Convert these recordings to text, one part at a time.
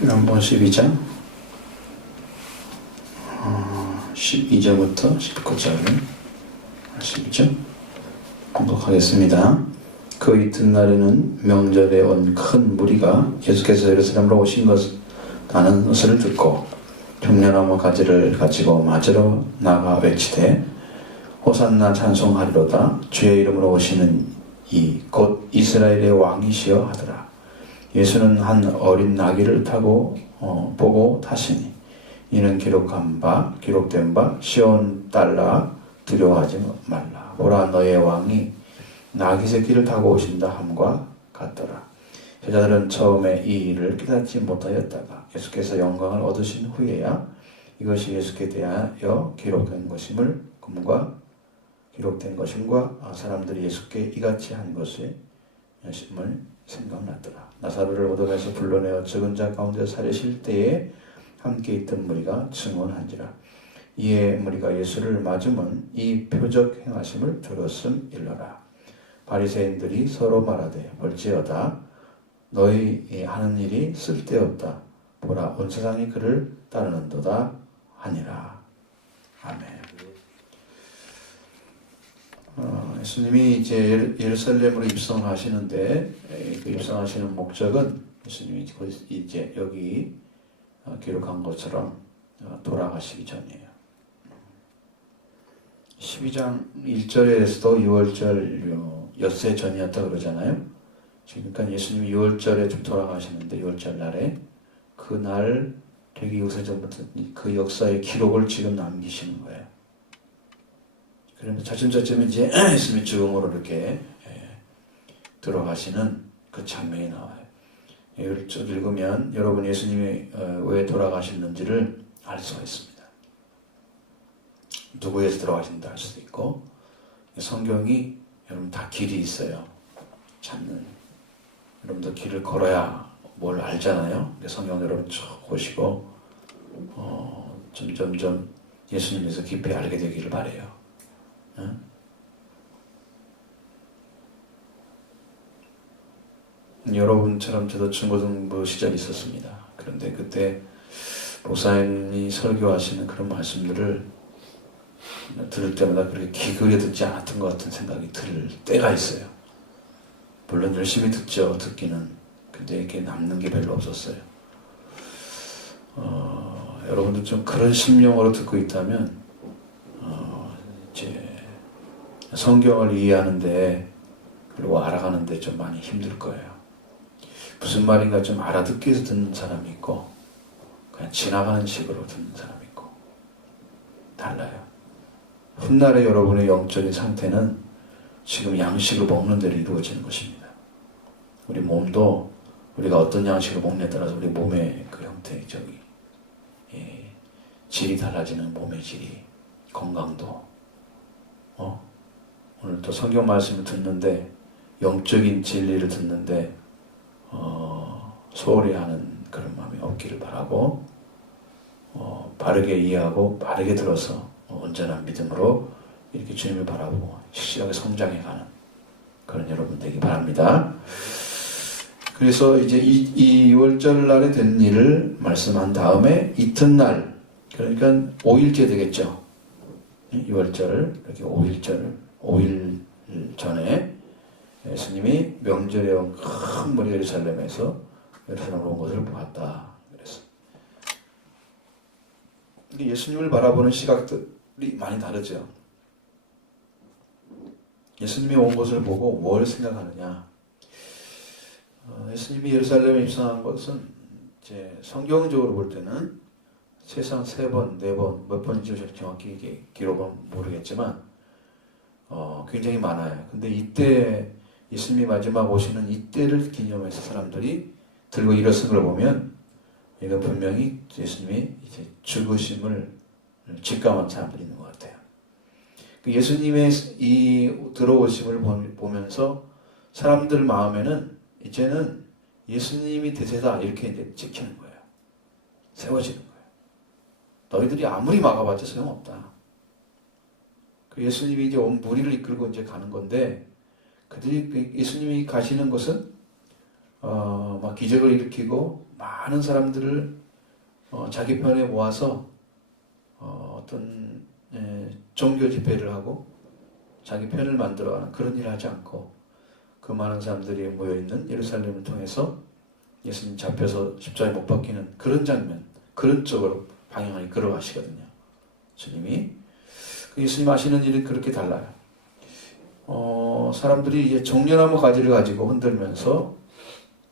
요한복음 12장 12절부터 19절 말씀이죠. 공독하겠습니다. 그 이튿날에는 명절에 온 큰 무리가 예수께서 예루살렘으로 오신 것다는 것을 듣고 종려나무 가지를 가지고 맞으러 나가 외치되 호산나 찬송하리로다. 주의 이름으로 오시는 이 곧 이스라엘의 왕이시여 하더라. 예수는 한 어린 나귀를 타고 보고 타시니 이는 기록된 바 시온 딸아 두려워하지 말라. 보라 너의 왕이 나귀 새끼를 타고 오신다 함과 같더라. 여자들은 처음에 이 일을 깨닫지 못하였다가 예수께서 영광을 얻으신 후에야 이것이 예수께 대하여 기록된 것임과 사람들이 예수께 이같이 한 것을 생각났더라. 나사로를 무덤에서 불러내어 죽은 자 가운데 살리실 때에 함께 있던 무리가 증언한지라. 이에 무리가 예수를 맞으면 이 표적 행하심을 들었음일러라. 바리새인들이 서로 말하되 볼지어다 너희 하는 일이 쓸데없다. 보라 온 세상이 그를 따르는도다 하니라. 아멘. 예수님이 이제 예루살렘으로 입성하시는데 그 입성하시는 목적은 예수님이 이제 여기 기록한 것처럼 돌아가시기 전이에요. 12장 1절에서도 6월절 엿새 전이었다 그러잖아요. 그러니까 예수님이 6월절에 좀 돌아가시는데 6월절 날에 그날 되기 이후부터 그 역사의 기록을 지금 남기시는 거예요. 그러면 차츰차츰 이제 예수님이 죽음으로 이렇게 들어가시는 그 장면이 나와요. 이걸 쭉 읽으면 여러분 예수님이 왜 돌아가셨는지를 알 수가 있습니다. 누구에서 돌아가신다 할 수도 있고, 성경이 여러분 다 길이 있어요. 찾는. 여러분도 길을 걸어야 뭘 알잖아요. 성경 여러분 쭉 보시고 점점점 예수님에서 깊이 알게 되기를 바라요. 여러분처럼 저도 중고등부 시절이 있었습니다. 그런데 그때 목사님이 설교하시는 그런 말씀들을 들을 때마다 그렇게 기그려 듣지 않았던 것 같은 생각이 들 때가 있어요. 물론 열심히 듣기는. 근데 이렇게 남는 게 별로 없었어요. 여러분들 좀 그런 심령으로 듣고 있다면 이제 성경을 이해하는데 그리고 알아가는데 좀 많이 힘들 거예요. 무슨 말인가 좀 알아듣기 위해서 듣는 사람이 있고 그냥 지나가는 식으로 듣는 사람이 있고 달라요. 훗날에 여러분의 영적인 상태는 지금 양식을 먹는 대로 이루어지는 것입니다. 우리 몸도 우리가 어떤 양식을 먹느냐에 따라서 우리 몸의 그 형태, 질이 달라지는 몸의 질이, 건강도. 오늘 또 성경 말씀을 듣는데 영적인 진리를 듣는데 소홀히 하는 그런 마음이 없기를 바라고 바르게 이해하고 바르게 들어서 온전한 믿음으로 이렇게 주님을 바라보고 실실하게 성장해가는 그런 여러분 되기 바랍니다. 그래서 이제 이 6월절 날에 된 일을 말씀한 다음에 이튿날, 그러니까 5일째 되겠죠. 6월절 이렇게 5일 전에 예수님이 명절에 온 큰 무리 예루살렘에서 예루살렘으로 온 것을 보았다. 그래서 예수님을 바라보는 시각들이 많이 다르죠. 예수님이 온 것을 보고 뭘 생각하느냐. 예수님이 예루살렘에 입성한 것은 이제 성경적으로 볼 때는 세상 3번, 4번, 몇 번인지 정확히 기록은 모르겠지만 굉장히 많아요. 근데 이때 예수님이 마지막 오시는 이때를 기념해서 사람들이 들고 일어선 걸 보면 이건 분명히 예수님이 이제 죽으심을 직감한 사람들이 있는 것 같아요. 예수님의 이 들어오심을 보면서 사람들 마음에는 이제는 예수님이 대세다 이렇게 이제 찍히는 거예요. 세워지는 거예요. 너희들이 아무리 막아봤자 소용없다. 예수님이 이제 온 무리를 이끌고 이제 가는 건데, 그들이 예수님이 가시는 것은 막 기적을 일으키고 많은 사람들을 자기 편에 모아서 어떤 종교 집회를 하고 자기 편을 만들어가는 그런 일을 하지 않고 그 많은 사람들이 모여있는 예루살렘을 통해서 예수님 잡혀서 십자가에 못 박히는 그런 장면, 그런 쪽으로 방향을 이끌어 가시거든요. 주님이. 예수님 하시는 일은 그렇게 달라요. 사람들이 이제 종려나무 가지를 가지고 흔들면서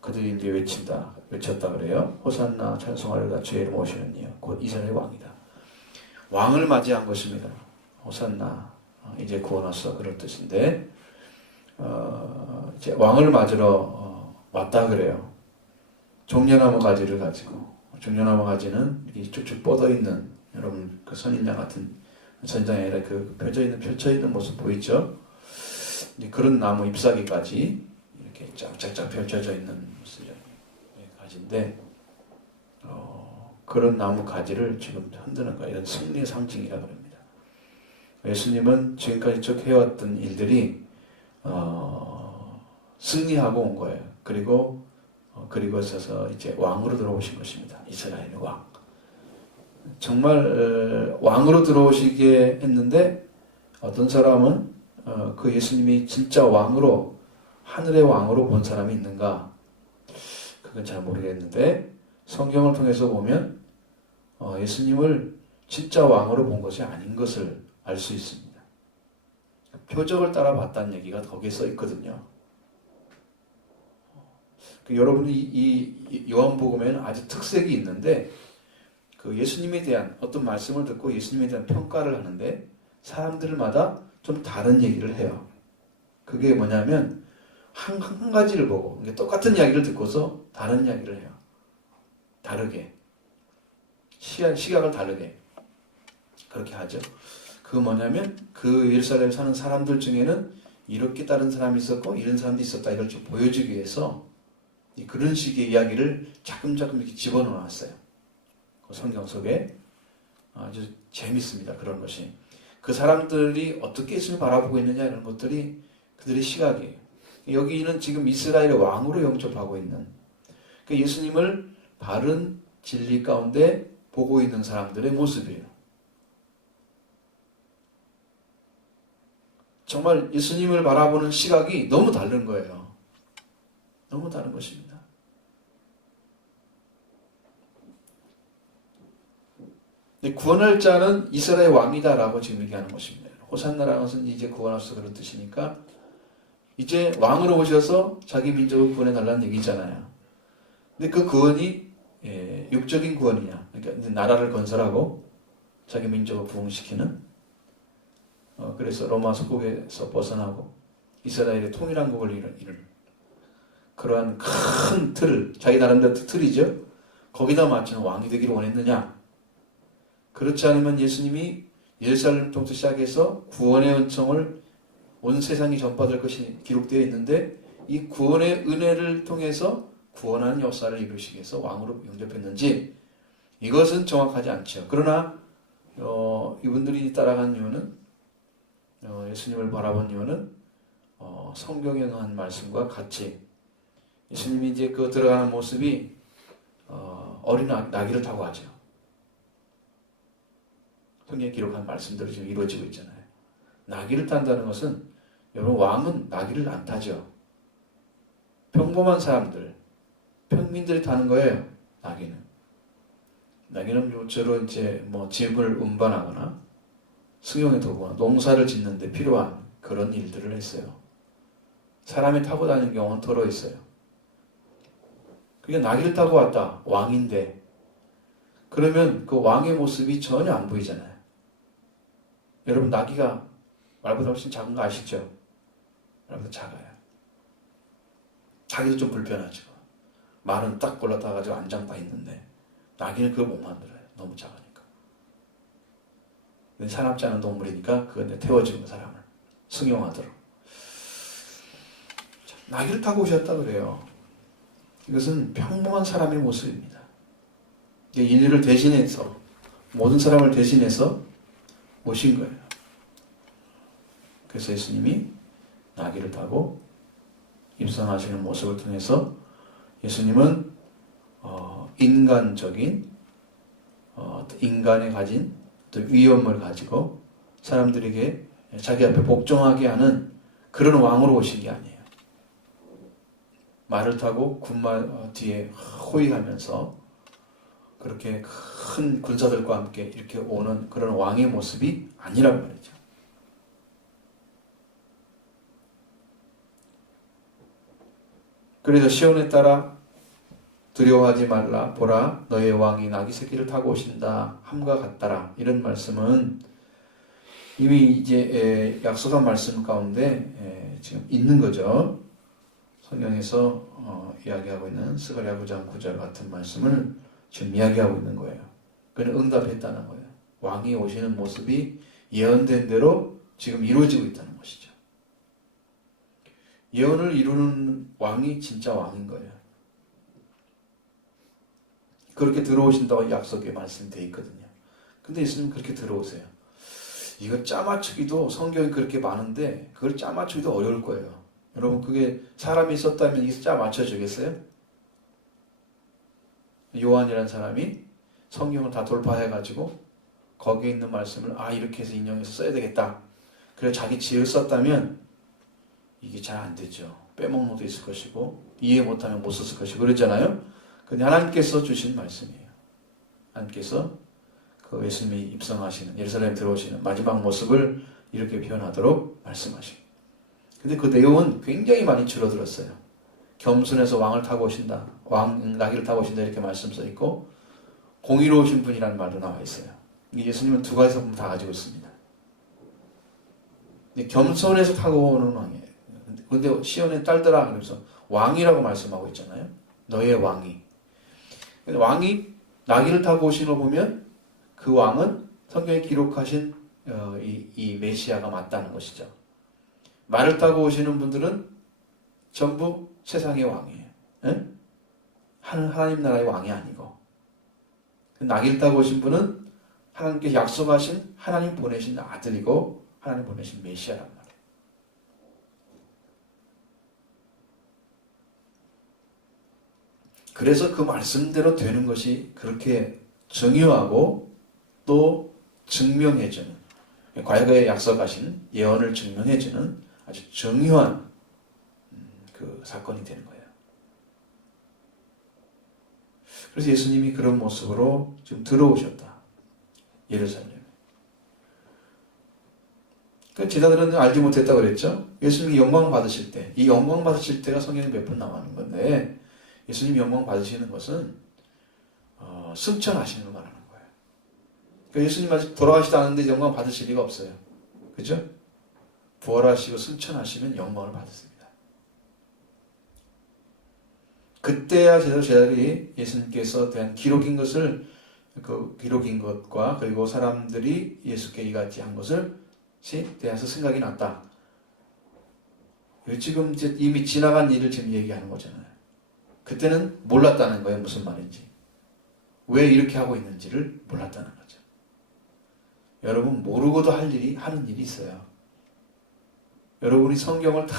그들이 이제 외쳤다 그래요. 호산나 찬송하리로다 주의 이름 오시는 이여 곧 이스라엘의 왕이다. 왕을 맞이한 것입니다. 호산나 이제 구원하소서 그럴 뜻인데 이제 왕을 맞으러 왔다 그래요. 종려나무 가지를 가지고 종려나무 가지는 이렇게 쭉쭉 뻗어 있는 여러분 그 선인장 같은 선인장이 아니라 그 펼쳐 있는 모습 보이죠? 그런 나무 잎사귀까지 이렇게 쫙쫙쫙 펼쳐져 있는 모습의 가지인데 그런 나무 가지를 지금 흔드는 거예요. 이런 승리의 상징이라 그럽니다. 예수님은 지금까지 쭉 해왔던 일들이 승리하고 온 거예요. 그리고 있어서 이제 왕으로 들어오신 것입니다. 이스라엘의 왕. 정말 왕으로 들어오시게 했는데 어떤 사람은 그 예수님이 진짜 왕으로 하늘의 왕으로 본 사람이 있는가? 그건 잘 모르겠는데 성경을 통해서 보면 예수님을 진짜 왕으로 본 것이 아닌 것을 알 수 있습니다. 표적을 따라 봤다는 얘기가 거기에 써 있거든요. 여러분이 이 요한복음에는 아주 특색이 있는데 그 예수님에 대한 어떤 말씀을 듣고 예수님에 대한 평가를 하는데 사람들마다 좀 다른 얘기를 해요. 그게 뭐냐면 한 가지를 보고 똑같은 이야기를 듣고서 다른 이야기를 해요. 다르게 시각을 다르게 그렇게 하죠. 그거 뭐냐면 그 예루살렘에 사는 사람들 중에는 이렇게 다른 사람이 있었고 이런 사람도 있었다 이걸 좀 보여주기 위해서 그런 식의 이야기를 자금자금 이렇게 집어넣어놨어요. 그 성경 속에 아주 재밌습니다. 그런 것이 그 사람들이 어떻게 예수님을 바라보고 있느냐 이런 것들이 그들의 시각이에요. 여기는 지금 이스라엘의 왕으로 영접하고 있는 예수님을 바른 진리 가운데 보고 있는 사람들의 모습이에요. 정말 예수님을 바라보는 시각이 너무 다른 거예요. 너무 다른 것입니다. 구원할 자는 이스라엘 왕이다라고 지금 얘기하는 것입니다. 호산나라는 것은 이제 구원하소서 그런 뜻이니까 이제 왕으로 오셔서 자기 민족을 구원해달라는 얘기잖아요. 근데 그 구원이 육적인 구원이냐, 그러니까 나라를 건설하고 자기 민족을 부흥시키는 그래서 로마 속국에서 벗어나고 이스라엘의 통일한 국을 이룬 그러한 큰 틀을 자기 나름대로 틀이죠. 거기다 맞추는 왕이 되기를 원했느냐? 그렇지 않으면 예수님이 예루살렘부터 시작해서 구원의 은총을 온 세상이 전파될 것이 기록되어 있는데 이 구원의 은혜를 통해서 구원하는 역사를 이루시기 위해서 왕으로 영접했는지 이것은 정확하지 않죠. 그러나 이분들이 따라간 이유는 예수님을 바라본 이유는 성경에 한 말씀과 같이 예수님이 이제 그 들어가는 모습이 어린 나귀를 타고 하죠. 성경에 기록한 말씀대로 지금 이루어지고 있잖아요. 나귀를 탄다는 것은 여러분 왕은 나귀를 안 타죠. 평범한 사람들, 평민들이 타는 거예요. 나귀는 주로 이제 짐을 운반하거나 승용에 도구나 농사를 짓는데 필요한 그런 일들을 했어요. 사람이 타고 다니는 경우는 덜어 있어요. 그게 나귀를 타고 왔다. 왕인데 그러면 그 왕의 모습이 전혀 안 보이잖아요. 여러분 나귀가 말보다 훨씬 작은 거 아시죠? 말보다 작아요. 자기도 좀 불편하죠. 말은 딱 골라다가지고 안장바 있는데 나귀는 그걸 못 만들어요. 너무 작으니까. 사납지 않은 동물이니까 그건 태워주는 사람을 승용하도록. 나귀를 타고 오셨다 그래요. 이것은 평범한 사람의 모습입니다. 인류를 대신해서 모든 사람을 대신해서 오신 거예요. 그래서 예수님이 나귀를 타고 입성하시는 모습을 통해서 예수님은 인간적인 인간에 가진 위엄을 가지고 사람들에게 자기 앞에 복종하게 하는 그런 왕으로 오신 게 아니에요. 말을 타고 군말 뒤에 호위하면서 그렇게 큰 군사들과 함께 이렇게 오는 그런 왕의 모습이 아니란 말이죠. 그래서 시온에 따라 두려워하지 말라. 보라, 너의 왕이 나귀 새끼를 타고 오신다. 함과 같다라. 이런 말씀은 이미 이제 약속한 말씀 가운데 지금 있는 거죠. 성경에서 이야기하고 있는 스가랴 9장 9절 같은 말씀을 지금 이야기하고 있는 거예요. 그는 응답했다는 거예요. 왕이 오시는 모습이 예언된 대로 지금 이루어지고 있다는 것이죠. 예언을 이루는 왕이 진짜 왕인 거예요. 그렇게 들어오신다고 약속에 말씀되어 있거든요. 근데 예수님 그렇게 들어오세요. 이거 짜맞추기도 성경이 그렇게 많은데 그걸 짜맞추기도 어려울 거예요. 여러분 그게 사람이 있었다면 이게 짜맞춰지겠어요? 요한이라는 사람이 성경을 다 돌파해가지고 거기에 있는 말씀을 이렇게 해서 인용해서 써야 되겠다. 그래서 자기 지혜를 썼다면 이게 잘 안 되죠. 빼먹는 것도 있을 것이고 이해 못하면 못 썼을 것이고 그러잖아요. 근데 하나님께서 주신 말씀이에요. 하나님께서 그 예수님이 입성하시는 예루살렘 들어오시는 마지막 모습을 이렇게 표현하도록 말씀하시고 근데 그 내용은 굉장히 많이 줄어들었어요. 겸손해서 왕을 타고 오신다. 나귀를 타고 오신다 이렇게 말씀 써 있고 공의로우신 분이라는 말도 나와 있어요. 예수님은 두 가지 성품 다 가지고 있습니다. 겸손해서 타고 오는 왕이에요. 근데 시온의 딸들아 그러면서 왕이라고 말씀하고 있잖아요. 너의 왕이. 왕이 나귀를 타고 오신 걸 보면 그 왕은 성경에 기록하신 이 메시아가 맞다는 것이죠. 말을 타고 오시는 분들은 전부 세상의 왕이에요. 에? 하나님 나라의 왕이 아니고 나귀를 타고 오신 분은 하나님께 약속하신 하나님 보내신 아들이고 하나님 보내신 메시아란 말이에요. 그래서 그 말씀대로 되는 것이 그렇게 정의하고 또 증명해주는 과거에 약속하신 예언을 증명해주는 아주 정의한 그 사건이 되는 거예요. 그래서 예수님이 그런 모습으로 지금 들어오셨다. 예루살렘에. 그 제자들은 알지 못했다고 그랬죠. 예수님이 영광 받으실 때, 이 영광 받으실 때가 성경에 몇 번 나오는 건데 예수님이 영광 받으시는 것은 승천하시는 걸 말하는 거예요. 그러니까 예수님 아직 돌아가시지 않았는데 영광 받으실 리가 없어요. 그죠? 부활하시고 승천하시면 영광을 받으십니다. 그때야 제자들이 예수님께서 대한 기록인 것과 그리고 사람들이 예수께 이같이 한 것을 대해서 생각이 났다. 지금 이미 지나간 일을 지금 얘기하는 거잖아요. 그때는 몰랐다는 거예요. 무슨 말인지. 왜 이렇게 하고 있는지를 몰랐다는 거죠. 여러분 모르고도 하는 일이 있어요. 여러분이 성경을 다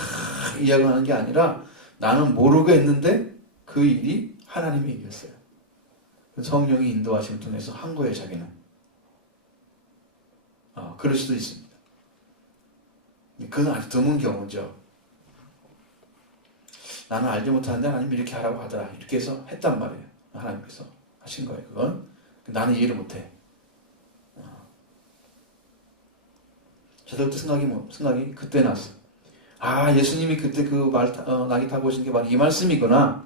이해하는 게 아니라 나는 모르고 했는데 그 일이 하나님의 일이었어요. 성령이 인도하심을 통해서 한 거예요. 자기는. 그럴 수도 있습니다. 그건 아주 드문 경우죠. 나는 알지 못하는데 하나님이 이렇게 하라고 하더라. 이렇게 해서 했단 말이에요. 하나님께서 하신 거예요. 그건 나는 이해를 못해. 저도 생각이 그때 났어. 예수님이 그때 그 나귀 타고 오신 게 바로 이 말씀이구나.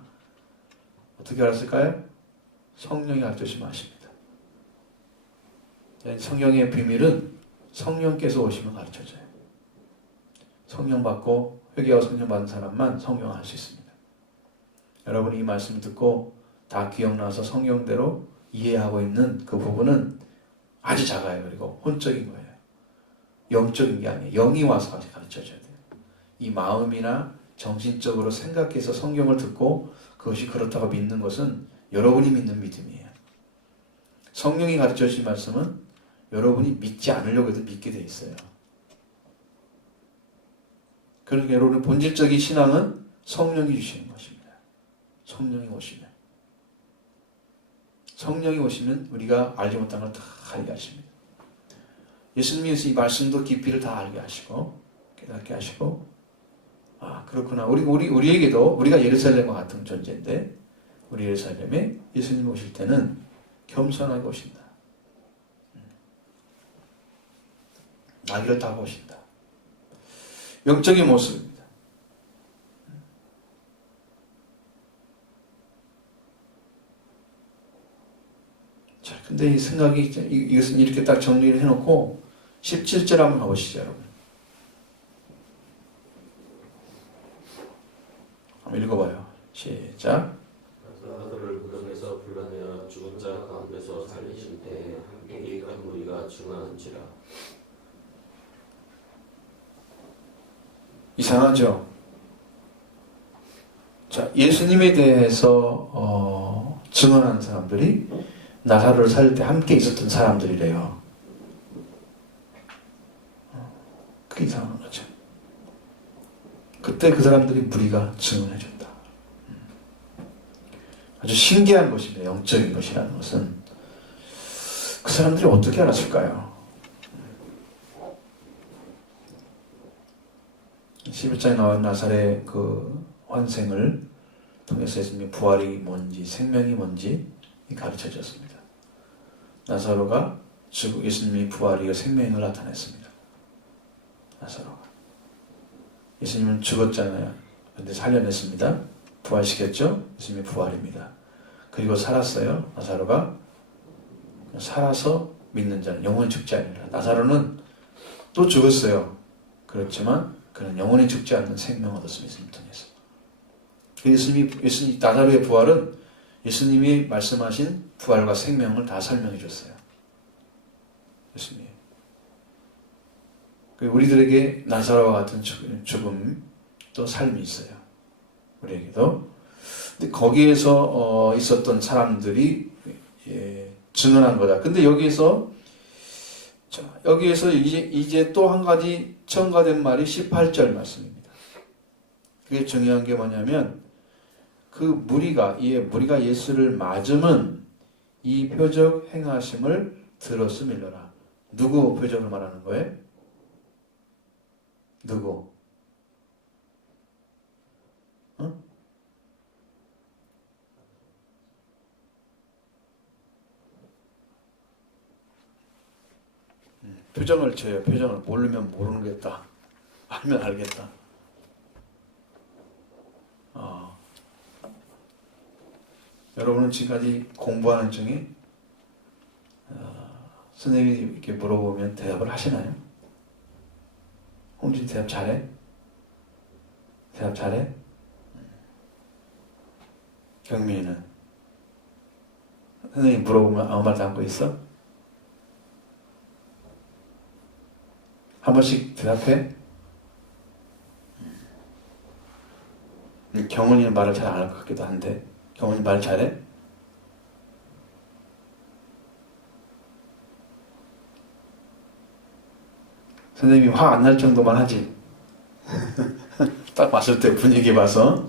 어떻게 알았을까요? 성령이 가르쳐주시면 아십니다. 성령의 비밀은 성령께서 오시면 가르쳐줘요. 성령 받고 회개하고 성령 받은 사람만 성령을 할 수 있습니다. 여러분이 이 말씀을 듣고 다 기억나서 성령대로 이해하고 있는 그 부분은 아주 작아요. 그리고 혼적인 거예요. 영적인 게 아니에요. 영이 와서 가르쳐줘야 돼요. 이 마음이나 정신적으로 생각해서 성경을 듣고 그것이 그렇다고 믿는 것은 여러분이 믿는 믿음이에요. 성령이 가르쳐 주신 말씀은 여러분이 믿지 않으려고 해도 믿게 돼 있어요. 그러니까 여러분의 본질적인 신앙은 성령이 주시는 것입니다. 성령이 오시면. 성령이 오시면 우리가 알지 못한 걸 다 알게 하십니다. 예수님이 이 말씀도 깊이를 다 알게 하시고 깨닫게 하시고, 아 그렇구나, 우리에게도 우리가 예루살렘과 같은 존재인데, 우리 예루살렘에 예수님 오실 때는 겸손하게 오신다. 나귀를 타고 오신다. 영적인 모습입니다. 자, 근데 이 생각이, 이것은 이렇게 딱 정리를 해놓고 17절 한번 가보시죠, 여러분. 한번 읽어봐요. 시작. 나사로를 무덤에서 불러내어 죽은 자 가운데서 살리실 때에 함께 큰 무리가 증언한지라. 이상하죠? 자, 예수님에 대해서 증언하는 사람들이 나사로를 살릴 때 함께 있었던 사람들이래요. 그게 이상한 거죠. 그때 그 사람들이 무리가 증언해줬다. 아주 신기한 것입니다. 영적인 것이라는 것은. 그 사람들이 어떻게 알았을까요? 11장에 나온 나사렛의 그 환생을 통해서 예수님의 부활이 뭔지, 생명이 뭔지 가르쳐 줬습니다. 나사로가 예수님의 부활이요 생명을 나타냈습니다. 나사로가. 예수님은 죽었잖아요. 근데 살려냈습니다. 부활시켰죠? 예수님의 부활입니다. 그리고 살았어요. 나사로가. 살아서 믿는 자는 영원히 죽지 않으리라. 나사로는 또 죽었어요. 그렇지만 그는 영원히 죽지 않는 생명을 얻었습니다. 예수님 통해서. 예수님, 나사로의 부활은 예수님이 말씀하신 부활과 생명을 다 설명해 줬어요. 예수님. 우리들에게 나사로와 같은 죽음, 또 삶이 있어요. 우리에게도. 근데 거기에서 있었던 사람들이 증언한 거다. 근데 여기에서 이제 또 한 가지 첨가된 말이 18절 말씀입니다. 그게 중요한 게 뭐냐면, 그 무리가 예수를 맞으면 이 표적 행하심을 들었음일러라. 누구 표적을 말하는 거예요? 누구? 표정을 쳐요. 표정을. 모르면 모르겠다. 알면 알겠다. 여러분은 지금까지 공부하는 중에 선생님이 이렇게 물어보면 대답을 하시나요? 홍준이 대답 잘해? 대답 잘해? 경민이는? 선생님 물어보면 아무 말도 않고 있어? 한 번씩 대답해? 경은이는 말을 잘 안 할 것 같기도 한데, 경은이 말 잘해? 선생님이 화 안 날 정도만 하지. 딱 봤을 때 분위기 봐서.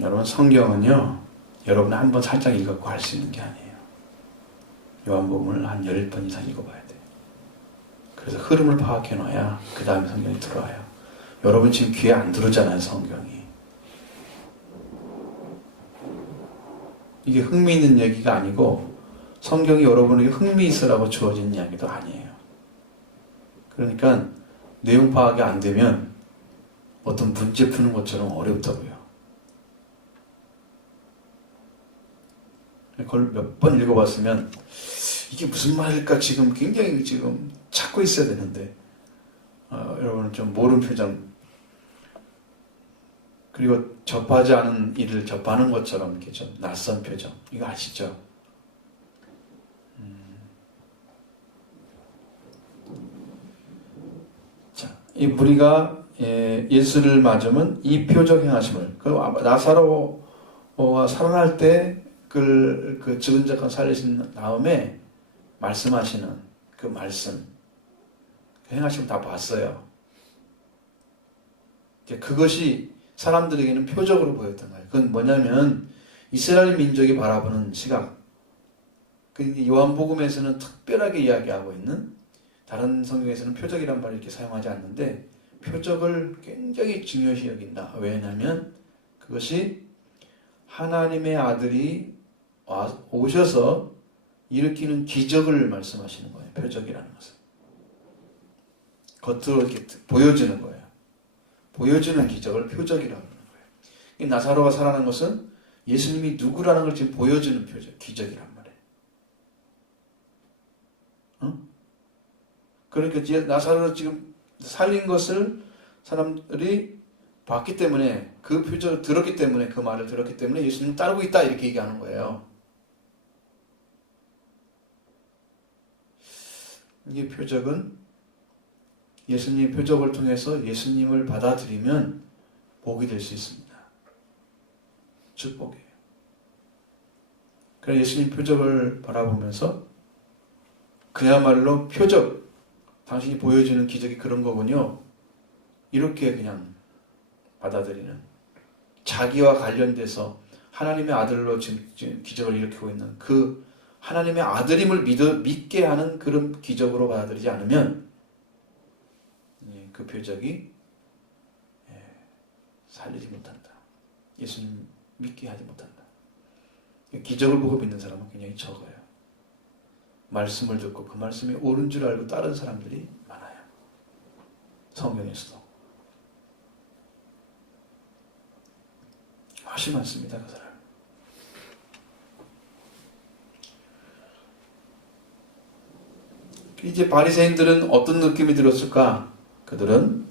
여러분, 성경은요, 여러분이 한 번 살짝 읽었고 할 수 있는 게 아니에요. 요한복음을 한 10번 이상 읽어봐야 돼요. 그래서 흐름을 파악해 놔야 그 다음에 성경이 들어와요. 여러분 지금 귀에 안 들어오잖아요, 성경이. 이게 흥미있는 얘기가 아니고, 성경이 여러분에게 흥미있으라고 주어진 이야기도 아니에요. 그러니까 내용 파악이 안 되면 어떤 문제 푸는 것처럼 어렵다고요. 그걸 몇 번 읽어봤으면 이게 무슨 말일까 지금 굉장히 지금 찾고 있어야 되는데, 여러분은 좀 모르는 표정, 그리고 접하지 않은 일을 접하는 것처럼 이렇게 좀 낯선 표정, 이거 아시죠? 자, 이 무리가 예수를 맞으면 이 표적 행하심을, 나사로가 살아날 때 그 죽은 자가 살리신 다음에 말씀하시는 그 말씀, 그 행하심 다 봤어요. 그것이 사람들에게는 표적으로 보였던 거예요. 그건 뭐냐면 이스라엘 민족이 바라보는 시각. 그 요한복음에서는 특별하게 이야기하고 있는, 다른 성경에서는 표적이란 말을 이렇게 사용하지 않는데 표적을 굉장히 중요시 여긴다. 왜냐하면 그것이 하나님의 아들이 오셔서 일으키는 기적을 말씀하시는 거예요. 표적이라는 것은. 겉으로 이렇게 보여주는 거예요. 보여주는 기적을 표적이라고 하는 거예요. 이 나사로가 살아난 것은 예수님이 누구라는 걸 지금 보여주는 표적, 기적이란 말이에요. 응? 그러니까 나사로를 지금 살린 것을 사람들이 봤기 때문에, 그 표적을 들었기 때문에, 그 말을 들었기 때문에 예수님 따르고 있다 이렇게 얘기하는 거예요. 이 표적은 예수님의 표적을 통해서 예수님을 받아들이면 복이 될 수 있습니다. 축복이에요. 그래서 예수님 표적을 바라보면서 그야말로 표적, 당신이 보여주는 기적이 그런 거군요. 이렇게 그냥 받아들이는, 자기와 관련돼서 하나님의 아들로 지금 기적을 일으키고 있는 그 하나님의 아들임을 믿게 하는 그런 기적으로 받아들이지 않으면 그 표적이 살리지 못한다. 예수님 믿게 하지 못한다. 기적을 보고 믿는 사람은 굉장히 적어요. 말씀을 듣고 그 말씀이 옳은 줄 알고 따른 사람들이 많아요. 성경에서도 아주 많습니다. 그 사람. 이제 바리새인들은 어떤 느낌이 들었을까? 그들은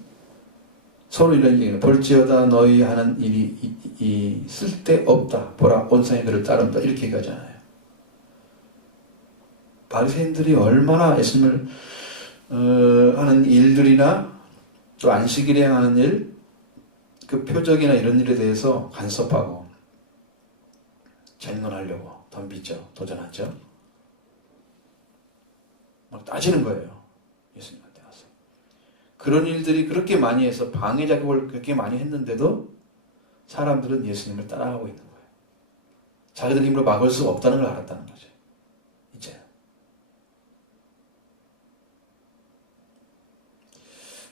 서로 이런 얘기해요. 볼지어다 너희 하는 일이 쓸데없다. 보라 온상이 그를 따른다. 이렇게 얘기하잖아요. 바리새인들이 얼마나 예수님을 하는 일들이나 또 안식일에 하는 일, 그 표적이나 이런 일에 대해서 간섭하고 쟁론하려고 덤비죠. 도전하죠. 막 따지는 거예요. 예수님한테 가서. 그런 일들이 그렇게 많이 해서 방해 작업을 그렇게 많이 했는데도 사람들은 예수님을 따라가고 있는 거예요. 자기들 힘으로 막을 수가 없다는 걸 알았다는 거죠. 이제.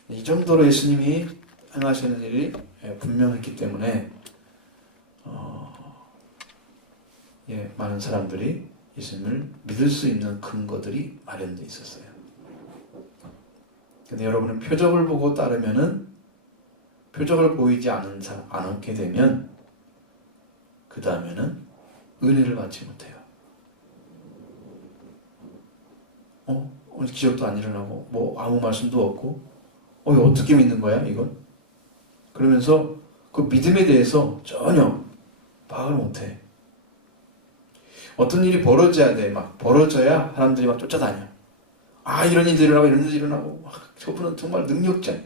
이 정도로 예수님이 행하시는 일이 분명했기 때문에 많은 사람들이 예수님을 믿을 수 있는 근거들이 마련되어 있었어요. 근데 여러분은 표적을 보고 따르면은, 표적을 보이지 않게 되면 그 다음에는 은혜를 받지 못해요. 오늘 기적도 안 일어나고 뭐 아무 말씀도 없고 이거 어떻게 믿는 거야 이건? 그러면서 그 믿음에 대해서 전혀 파악을 못해. 어떤 일이 벌어져야 돼. 막 벌어져야 사람들이 막 쫓아다녀. 이런 일이 일어나고 이런 일이 일어나고 저분은 정말 능력자야.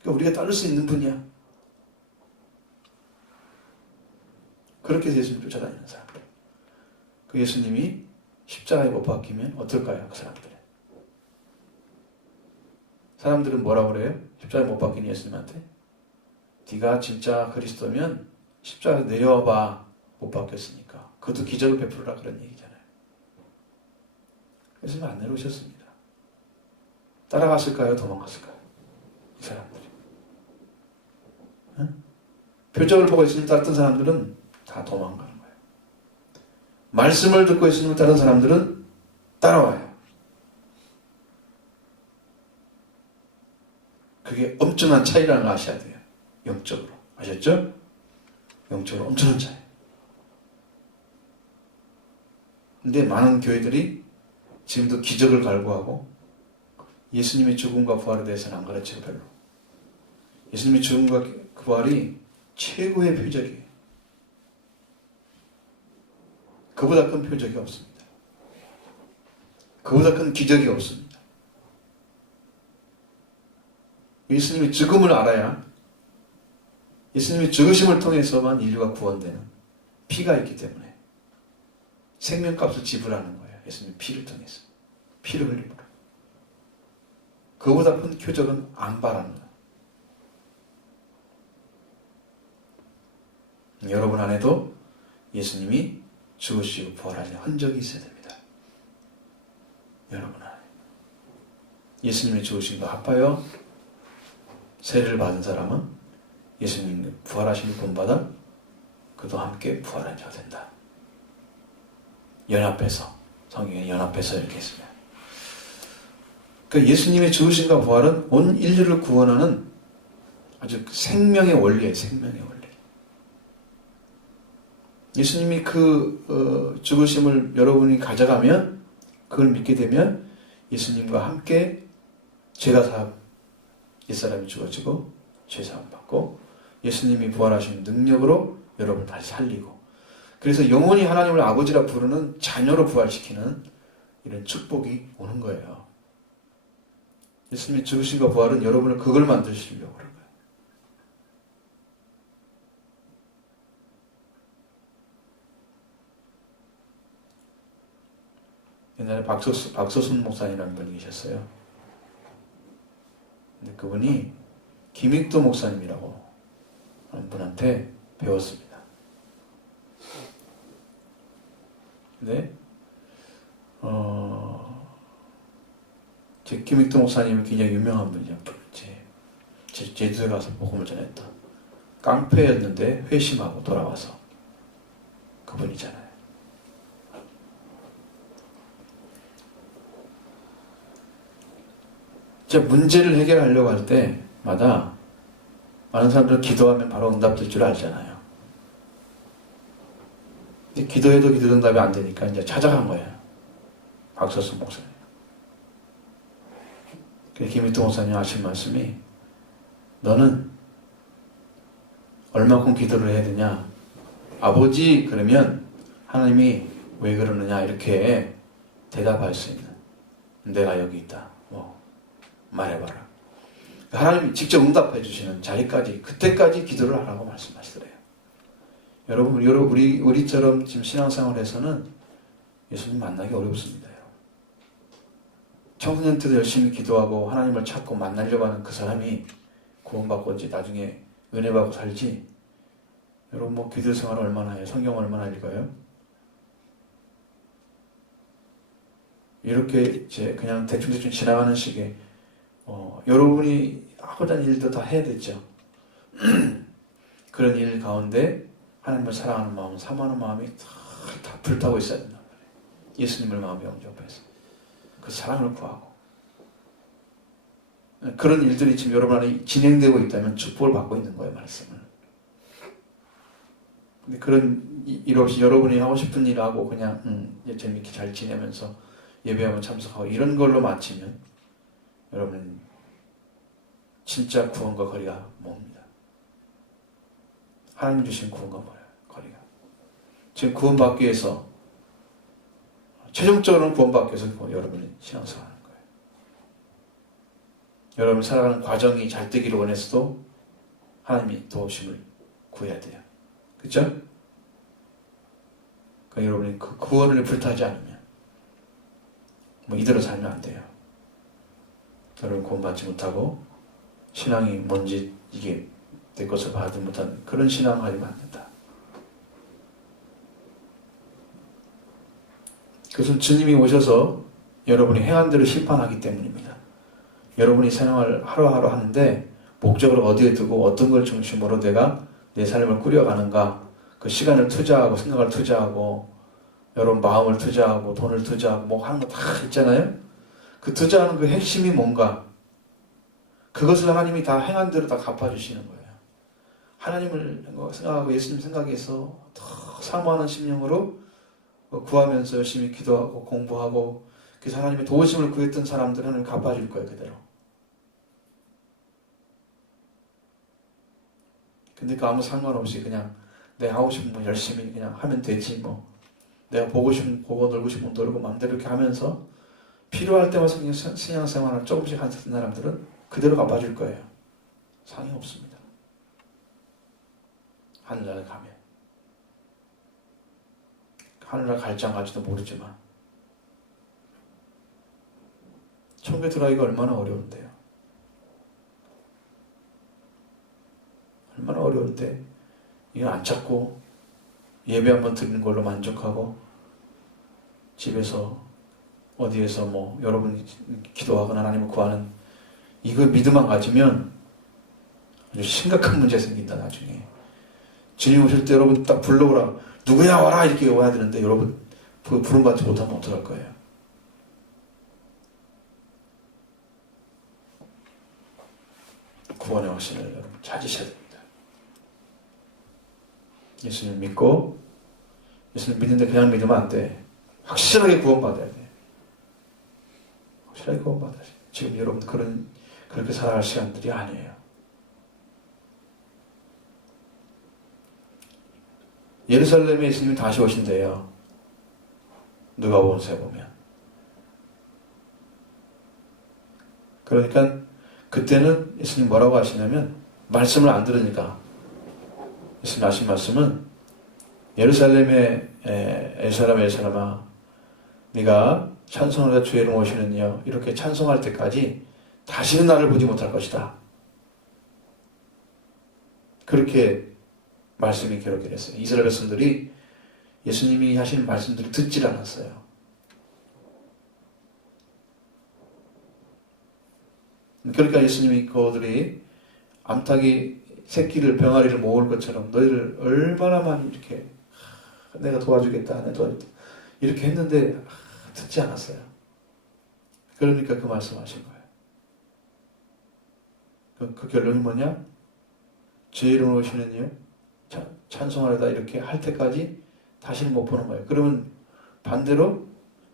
그러니까 우리가 따를 수 있는 분이야. 그렇게 해서 예수님 쫓아다니는 사람들. 그 예수님이 십자가에 못 박히면 어떨까요? 그 사람들. 사람들은 뭐라고 그래요? 십자가에 못 박힌 예수님한테? 네가 진짜 그리스도면 십자가에 내려와봐. 못 박혔으니까. 그것도 기적을 베풀으라 그런 얘기잖아요. 예수님 안 내려오셨습니다. 따라갔을까요? 도망갔을까요? 이 사람들이. 응? 표적을 보고 예수님 따랐던 사람들은 다 도망가는 거예요. 말씀을 듣고 예수님을 따른 사람들은 따라와요. 그게 엄청난 차이라는 걸 아셔야 돼요. 영적으로. 아셨죠? 영적으로 엄청난 차이. 근데 많은 교회들이 지금도 기적을 갈구하고 예수님의 죽음과 부활에 대해서는 안 가르쳐요. 별로. 예수님의 죽음과 부활이 최고의 표적이에요. 그보다 큰 표적이 없습니다. 그보다 큰 기적이 없습니다. 예수님의 죽음을 알아야, 예수님의 죽으심을 통해서만 인류가 구원되는 피가 있기 때문에 생명값을 지불하는 거예요. 예수님의 피를 통해서. 피를 흘림으로. 그보다 큰 표적은 안 바라는 거예요. 여러분 안에도 예수님이 죽으시고 부활하신 흔적이 있어야 됩니다. 여러분 안에. 예수님이 죽으신 거 아파요? 세례를 받은 사람은 예수님 부활하신 본받아 그도 함께 부활한 자가 된다. 연합해서, 성경에 연합해서 이렇게 했습니다. 그러니까 예수님의 죽으심과 부활은 온 인류를 구원하는 아주 생명의 원리예요. 생명의 원리. 예수님이 그 죽으심을 여러분이 가져가면, 그걸 믿게 되면 예수님과 함께 죄가 사함, 옛사람이 죽어지고 죄사함 받고 예수님이 부활하신 능력으로 여러분을 다시 살리고, 그래서 영원히 하나님을 아버지라 부르는 자녀로 부활시키는 이런 축복이 오는 거예요. 예수님이 죽으심과 부활은 여러분을 그걸 만드시려고 그런 거예요. 옛날에 박서순 목사님이라는 분이 계셨어요. 근데 그분이 김익도 목사님이라고 하는 분한테 배웠습니다. 근데 김익도 목사님은 굉장히 유명한 분이죠. 제주도에 가서 복음을 전했던 깡패였는데 회심하고 돌아와서 그분이잖아요. 문제를 해결하려고 할 때마다 많은 사람들은 기도하면 바로 응답될 줄 알잖아요. 근데 기도해도 기도 응답이 안 되니까 이제 찾아간 거예요. 박서순 목사님. 김익도 목사님 하신 말씀이, 너는 얼마큼 기도를 해야 되냐? 아버지 그러면 하나님이 왜 그러느냐 이렇게 대답할 수 있는, 내가 여기 있다. 말해봐라. 하나님이 직접 응답해 주시는 자리까지, 그때까지 기도를 하라고 말씀하시더래요. 여러분, 우리처럼 지금 신앙생활에서는 예수님 만나기 어렵습니다. 청소년 때도 열심히 기도하고 하나님을 찾고 만나려고 하는 그 사람이 구원받고 이제 나중에 은혜 받고 살지. 여러분 기도 생활 얼마나 해요? 성경 얼마나 읽어요? 이렇게 이제 그냥 대충 지나가는 식의 여러분이 하고자 하는 일도 다 해야 되죠. 그런 일 가운데 하나님을 사랑하는 마음, 사모하는 마음이 다 불타고 있어야 된단 말이에요. 예수님을 마음에 영접해서 그 사랑을 구하고, 그런 일들이 지금 여러분 안에 진행되고 있다면 축복을 받고 있는 거예요, 말씀을. 근데 그런 일 없이 여러분이 하고 싶은 일 하고 그냥 재밌게 잘 지내면서 예배하면 참석하고 이런 걸로 마치면 여러분은 진짜 구원과 거리가 멉니다. 하나님 주신 구원과 거리가. 지금 구원받기 위해서, 최종적으로는 구원받기 위해서 여러분이 신앙생활 하는 거예요. 여러분 살아가는 과정이 잘 되기를 원해서도 하나님이 도우심을 구해야 돼요. 그렇죠? 그러니까 여러분이 그 구원을 불타지 않으면 이대로 살면 안 돼요. 여러분 구원받지 못하고 신앙이 뭔지 이게 내 것을 받지 못한 그런 신앙을 하지 않는다. 그것은 주님이 오셔서 여러분이 행한 대로 심판하기 때문입니다. 여러분이 생활을 하루하루 하는데 목적을 어디에 두고 어떤 걸 중심으로 내가 내 삶을 꾸려가는가, 그 시간을 투자하고 생각을 투자하고 여러분 마음을 투자하고 돈을 투자하고 하는 거 다 있잖아요. 그 투자하는 그 핵심이 뭔가, 그것을 하나님이 다 행한 대로 다 갚아주시는 거예요. 하나님을 생각하고 예수님 생각해서 더 사모하는 심령으로 구하면서 열심히 기도하고 공부하고, 그래서 하나님의 도우심을 구했던 사람들은 하나님 갚아줄 거예요, 그대로. 근데 그 아무 상관없이 그냥 내가 하고 싶은 거 열심히 그냥 하면 되지 내가 보고 싶은 보고 놀고 싶은 놀고 마음대로 이렇게 하면서 필요할 때마다 신앙생활을 조금씩 하는 사람들은 그대로 갚아줄 거예요. 상이 없습니다. 하늘나라 가면. 하늘나라 갈지 안 갈지도 모르지만 천국에 들어가기가 얼마나 어려운데요. 얼마나 어려운데 이거 안 찾고 예배 한번 드리는 걸로 만족하고 집에서 어디에서 뭐 여러분이 기도하거나 하나님을 구하는 이거 믿음만 가지면 아주 심각한 문제 생긴다. 나중에 주님 오실 때 여러분 딱 불러오라, 누구야 와라 이렇게 와야 되는데 여러분 부름받지 못하면 어떡할 거예요? 구원의 확신을 여러분 찾으셔야 됩니다. 예수님 믿고, 예수님 믿는데 그냥 믿으면 안 돼. 확실하게 구원받아야 돼. 확실하게 구원받아야 돼. 지금 여러분 그렇게 살아갈 시간들이 아니에요. 예루살렘에 예수님이 다시 오신대요. 누가복음서에 보면. 그러니까 그때는 예수님 뭐라고 하시냐면, 말씀을 안 들으니까 예수님 하신 말씀은, 예루살렘의 엘사람아 네가 찬송하다 주의 이름 오시는요 이렇게 찬송할 때까지 다시는 나를 보지 못할 것이다. 그렇게 말씀이 기록이 됐어요. 이스라엘 백성들이 예수님이 하시는 말씀들을 듣질 않았어요. 그러니까 예수님이 그들이 암탉이 새끼를 병아리를 모을 것처럼 너희를 얼마나 많이 이렇게 내가 도와주겠다, 내가 도와주겠다 이렇게 했는데 듣지 않았어요. 그러니까 그 말씀하신 거예요. 그 결론이 뭐냐? 주의 이름으로 오시는 찬송하려다 이렇게 할 때까지 다시는 못 보는 거예요. 그러면 반대로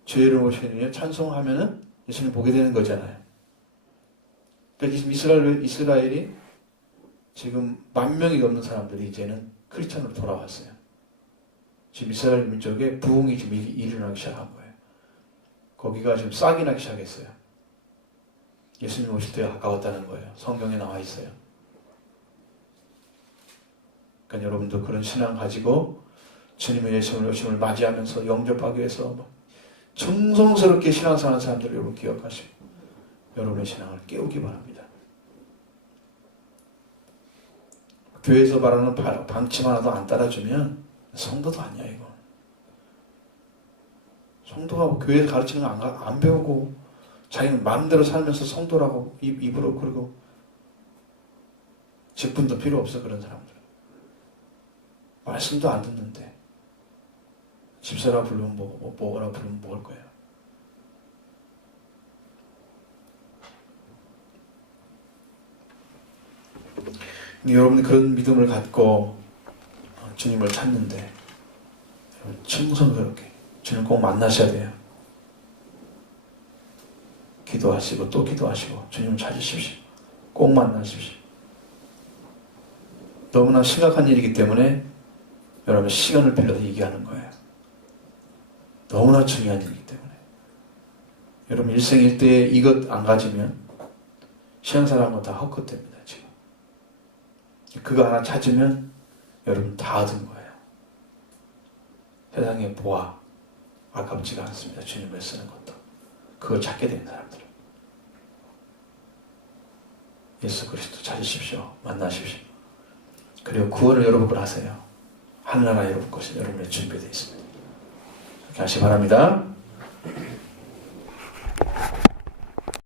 주의 이름으로 오시는 찬송하면은 예수님 보게 되는 거잖아요. 그러니까 지금 이스라엘이 지금 10,000명이 넘는 사람들이 이제는 크리스찬으로 돌아왔어요. 지금 이스라엘 민족의 부흥이 지금 일어나기 시작한 거예요. 거기가 지금 싹이 나기 시작했어요. 예수님 오실 때가 가까웠다는 거예요. 성경에 나와 있어요. 그러니까 여러분도 그런 신앙 가지고 주님의 예수님을 오심을 맞이하면서 영접하기 위해서 정성스럽게 신앙생활하는 사람들을 여러분 기억하시고 여러분의 신앙을 깨우기 바랍니다. 교회에서 말하는 방침 하나도 안 따라주면 성도도 아니야 이거. 성도가 교회에서 가르치는 거 안 배우고 자기는 마음대로 살면서 성도라고 입으로 그러고 직분도 필요 없어. 그런 사람들 말씀도 안 듣는데 집사라 부르면 뭐라 부르면 먹을 거예요. 여러분이 그런 믿음을 갖고 주님을 찾는데 충성스럽게 주님 꼭 만나셔야 돼요. 기도하시고 또 기도하시고 주님을 찾으십시오. 꼭 만나십시오. 너무나 심각한 일이기 때문에 여러분 시간을 빌려서 얘기하는 거예요. 너무나 중요한 일이기 때문에 여러분 일생일대에 이것 안 가지면 신앙생활 한건 다 헛것됩니다. 지금 그거 하나 찾으면 여러분 다 얻은 거예요. 세상에 보아 아깝지가 않습니다. 주님을 쓰는 것도 그걸 찾게 된 사람들은 예수 그리스도 찾으십시오. 만나십시오. 그리고 구원을 여러분 걸 하세요. 하늘나라 여러분 것이 여러분의 준비되어 있습니다. 이렇게 하시기 바랍니다.